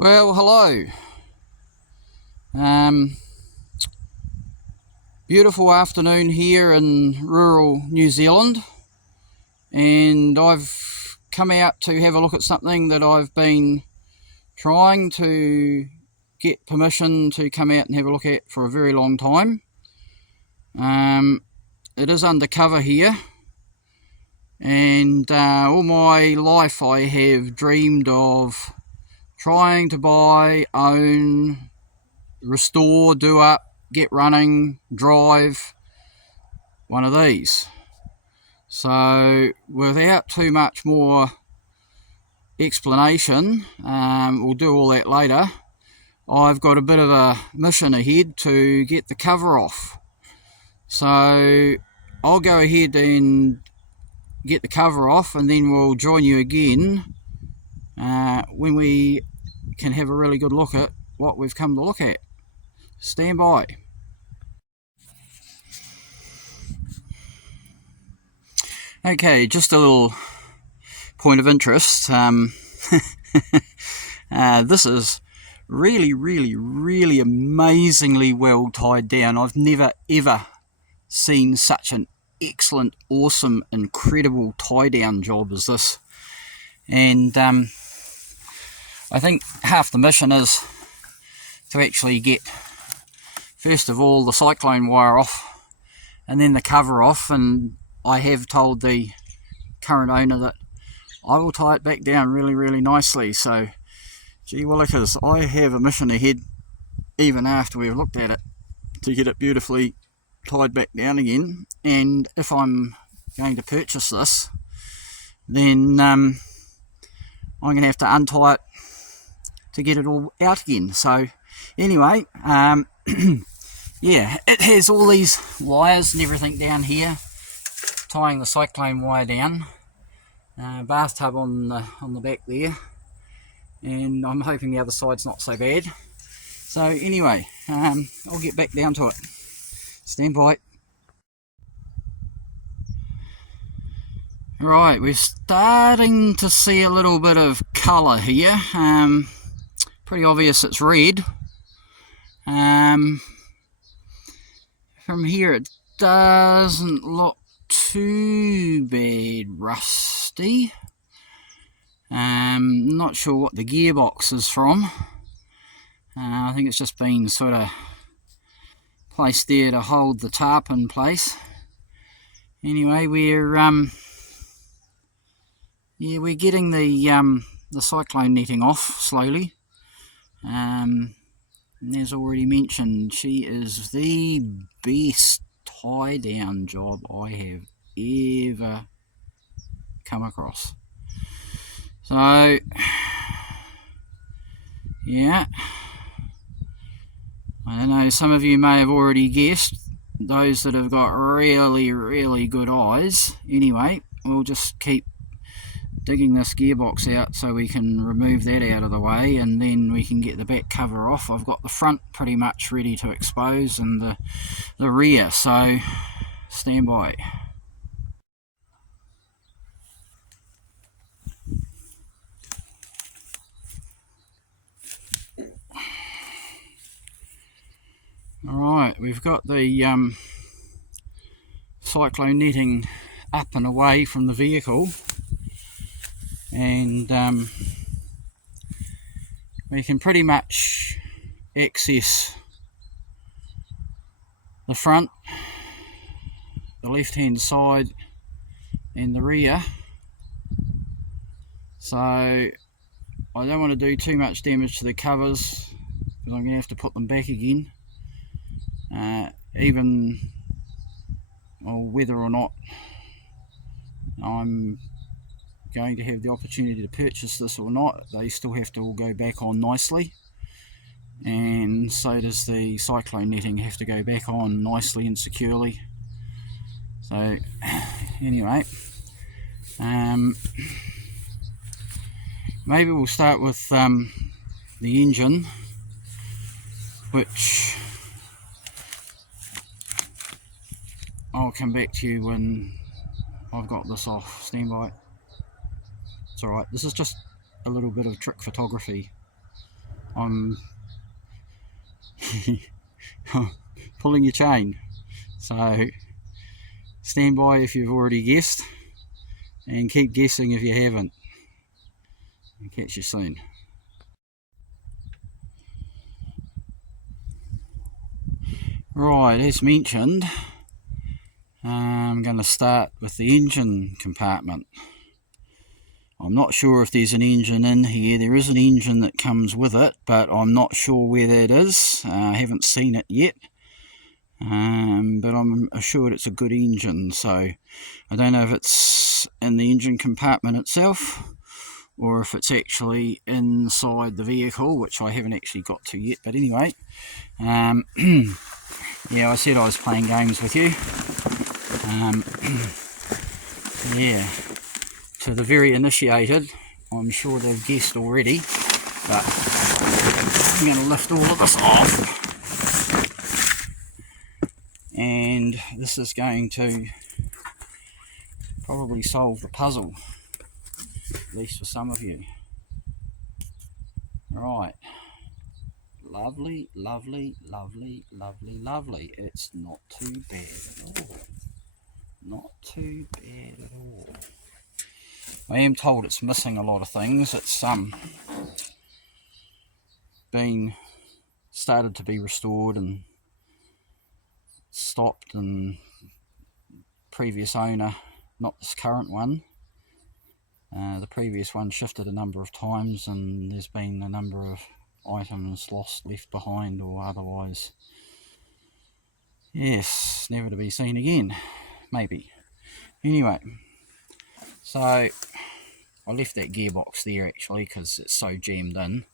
Well, hello. Beautiful afternoon here in rural New Zealand, and I've come out to have a look at something that I've been trying to get permission to come out and have a look at for a very long time. It is undercover here, and all my life I have dreamed of trying to buy, own, restore, do up, get running, drive one of these. So without too much more explanation, we'll do all that later. I've got a bit of a mission ahead to get the cover off. So I'll go ahead and get the cover off, and then we'll join you again when we can have a really good look at what we've come to look at. Stand by. Okay, just a little point of interest. This is really amazingly well tied down. I've never ever seen such an excellent, awesome, incredible tie down job as this. And I think half the mission is to actually get, first of all, the cyclone wire off and then the cover off. And I have told the current owner that I will tie it back down really nicely. So gee willikers, I have a mission ahead even after we've looked at it to get it beautifully tied back down again. And if I'm going to purchase this, then I'm going to have to untie it to get it all out again. So anyway, yeah, it has all these wires and everything down here, tying the cyclone wire down, bathtub on the back there, and I'm hoping the other side's not so bad. So anyway, I'll get back down to it. Stand by. Right, we're starting to see a little bit of colour here. Pretty obvious it's red. From here it doesn't look too bad rusty. Not sure what the gearbox is from. I think it's just been sort of placed there to hold the tarp in place. Anyway, we're getting the cyclone netting off slowly. And as already mentioned, she is the best tie down job I have ever come across. So yeah, I don't know, some of you may have already guessed, those that have got really good eyes. Anyway, we'll just keep digging this gearbox out so we can remove that out of the way, and then we can get the back cover off. I've got the front pretty much ready to expose and the rear, so stand by. Alright, we've got the cyclone netting up and away from the vehicle, and we can pretty much access the front, the left hand side and the rear. So I don't want to do too much damage to the covers because I'm going to have to put them back again. Even whether or not I'm going to have the opportunity to purchase this or not, they still have to all go back on nicely, and so does the cyclone netting have to go back on nicely and securely. So anyway, maybe we'll start with the engine, which I'll come back to you when I've got this off. Stand by. It's alright, this is just a little bit of trick photography. I'm pulling your chain. So stand by if you've already guessed, and keep guessing if you haven't. I'll catch you soon. Right, as mentioned, I'm going to start with the engine compartment. I'm not sure if there's an engine in here. There is an engine that comes with it, but I'm not sure where that is. I haven't seen it yet, but I'm assured it's a good engine. So I don't know if it's in the engine compartment itself or if it's actually inside the vehicle, which I haven't actually got to yet. But anyway, yeah, I said I was playing games with you. Yeah, to the very initiated, I'm sure they've guessed already, but I'm going to lift all of this off, and this is going to probably solve the puzzle, at least for some of you. Right, lovely, lovely, lovely, lovely, lovely. It's not too bad at all. Not too bad at all. I am told it's missing a lot of things. It's been started to be restored and stopped, and previous owner, not this current one, the previous one shifted a number of times, and there's been a number of items lost, left behind, or otherwise, yes, never to be seen again, maybe. Anyway, so I left that gearbox there actually because it's so jammed in.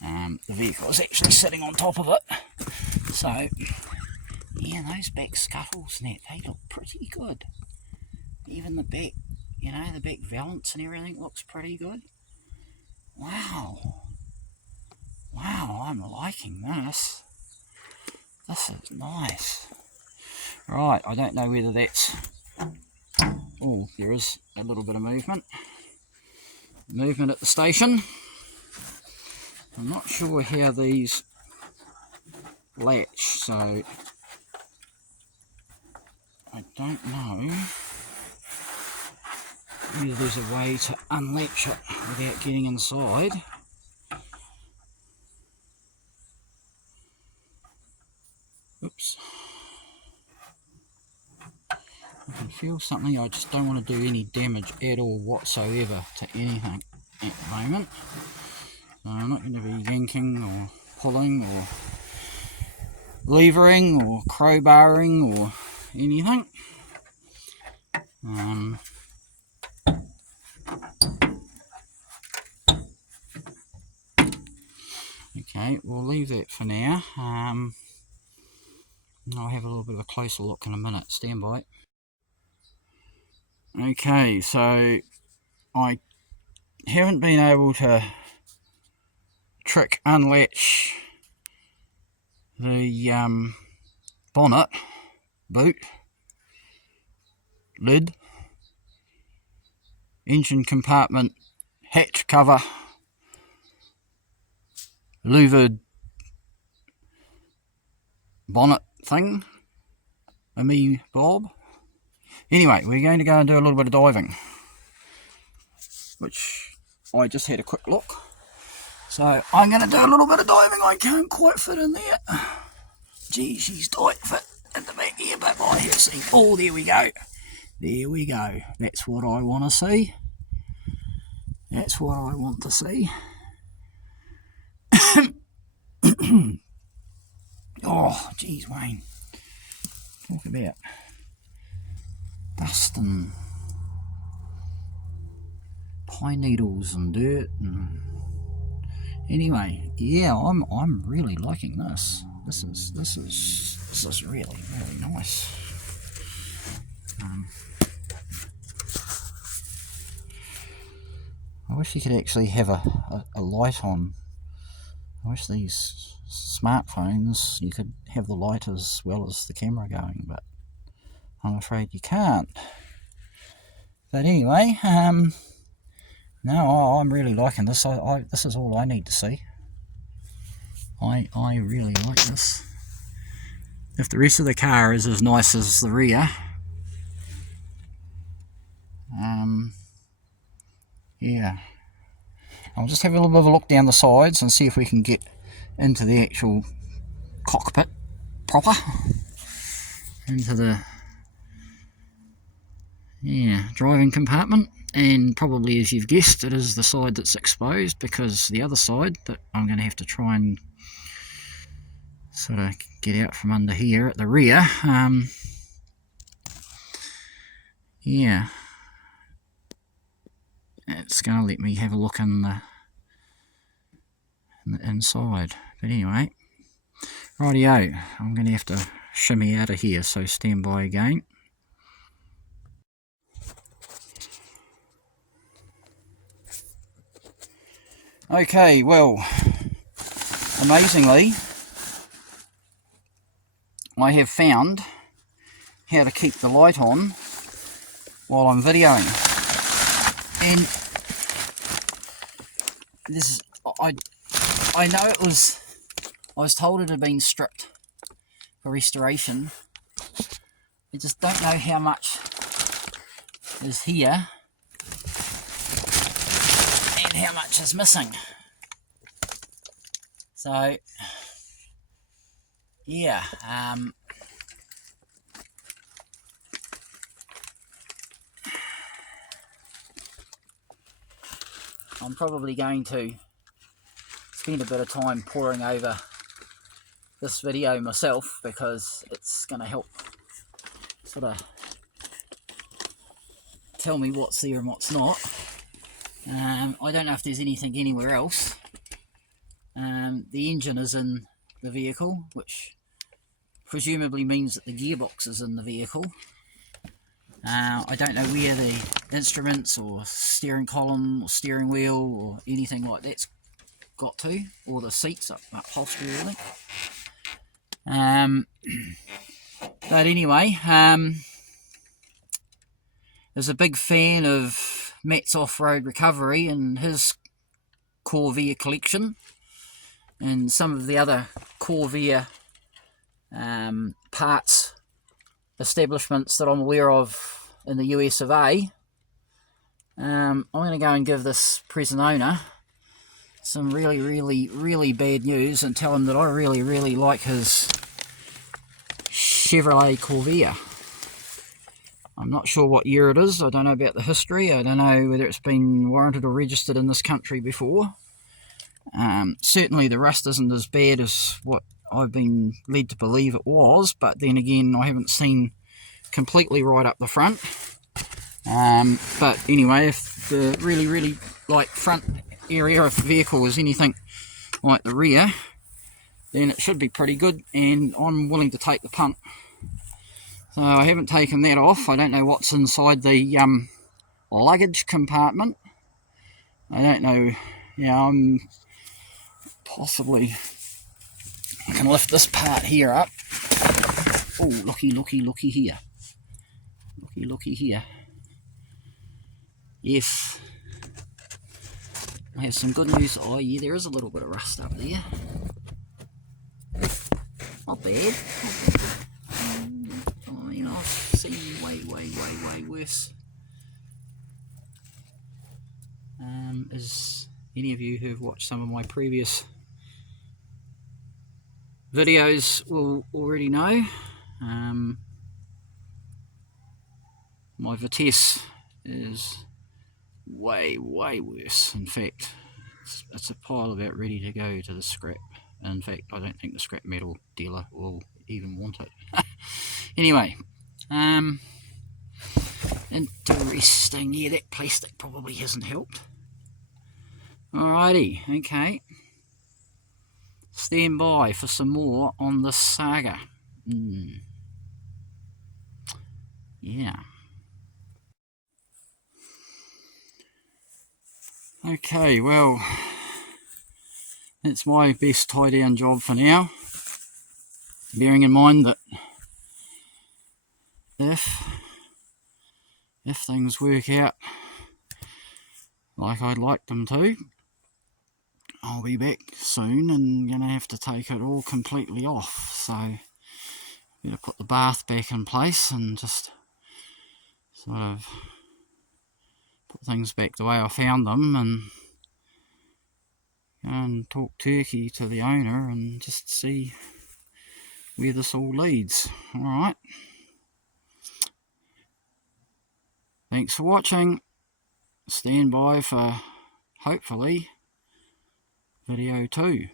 The vehicle is actually sitting on top of it, so yeah, those back scuffles and that, they look pretty good. Even the back, you know, the back valance and everything looks pretty good. Wow, I'm liking this. This is nice. Right, I don't know whether that's, oh, there is a little bit of movement at the station. I'm not sure how these latch, so I don't know whether there's a way to unlatch it without getting inside. Oops. I can feel something. I just don't want to do any damage at all whatsoever to anything at the moment. So I'm not going to be yanking or pulling or levering or crowbarring or anything. Okay, we'll leave that for now. I'll have a little bit of a closer look in a minute. Stand by. Okay, so I haven't been able to unlatch the bonnet, boot, lid, engine compartment, hatch cover, louvered bonnet thing, a me bob. Anyway, we're going to go and do a little bit of diving, which I just had a quick look. So I'm going to do a little bit of diving. I can't quite fit in there. Gee, she's tight fit in the back here, but I have seen. Oh, there we go. There we go. That's what I want to see. That's what I want to see. Oh, geez, Wayne. Talk about dust and pine needles and dirt and anyway, yeah, I'm really liking this. This is really nice. I wish you could actually have a light on. I wish these smartphones you could have the light as well as the camera going, but I'm afraid you can't. But anyway, no, I'm really liking this. This is all I need to see. I really like this. If the rest of the car is as nice as the rear, yeah. I'll just have a little bit of a look down the sides and see if we can get into the actual cockpit proper. Into the driving compartment, and probably, as you've guessed, it is the side that's exposed, because the other side that I'm going to have to try and sort of get out from under here at the rear, yeah, it's going to let me have a look in the inside. But anyway, rightio, I'm going to have to shimmy out of here, so stand by again. Okay, well, amazingly, I have found how to keep the light on while I'm videoing. And this is, I know I was told it had been stripped for restoration. I just don't know how much is here and how much is missing. So yeah, I'm probably going to spend a bit of time poring over this video myself, because it's going to help sort of tell me what's there and what's not. I don't know if there's anything anywhere else. The engine is in the vehicle, which presumably means that the gearbox is in the vehicle. I don't know where the instruments or steering column or steering wheel or anything like that's got to, or the seats, upholstery or anything. But anyway, there's a big fan of Matt's Off-Road Recovery and his Corvair collection, and some of the other Corvair parts establishments that I'm aware of in the US of A. I'm going to go and give this present owner some really bad news and tell him that I really like his Chevrolet Corvair. I'm not sure what year it is. I don't know about the history. I don't know whether it's been warranted or registered in this country before. Certainly the rust isn't as bad as what I've been led to believe it was, but then again, I haven't seen completely right up the front. But anyway, if the really like front area of the vehicle is anything like the rear, then it should be pretty good, and I'm willing to take the punt. So I haven't taken that off. I don't know what's inside the luggage compartment. I don't know. Yeah, I'm possibly, I can lift this part here up. Oh, looky here. Looky here. Yes. I have some good news. Oh yeah, there is a little bit of rust up there. Not bad. Oh, you know, I've seen way worse. As any of you who have watched some of my previous videos will already know, my Vitesse is way worse. In fact, it's a pile about ready to go to the scrap. In fact, I don't think the scrap metal dealer will even want it. Anyway, interesting. Yeah, that plastic probably hasn't helped. Alrighty, okay. Stand by for some more on this saga. Yeah. Okay, well, that's my best tie down job for now. Bearing in mind that if things work out like I'd like them to, I'll be back soon and going to have to take it all completely off. So better put the bath back in place and just sort of put things back the way I found them, and go and talk turkey to the owner and just see where this all leads. Alright. Thanks for watching. Stand by for, hopefully, video 2.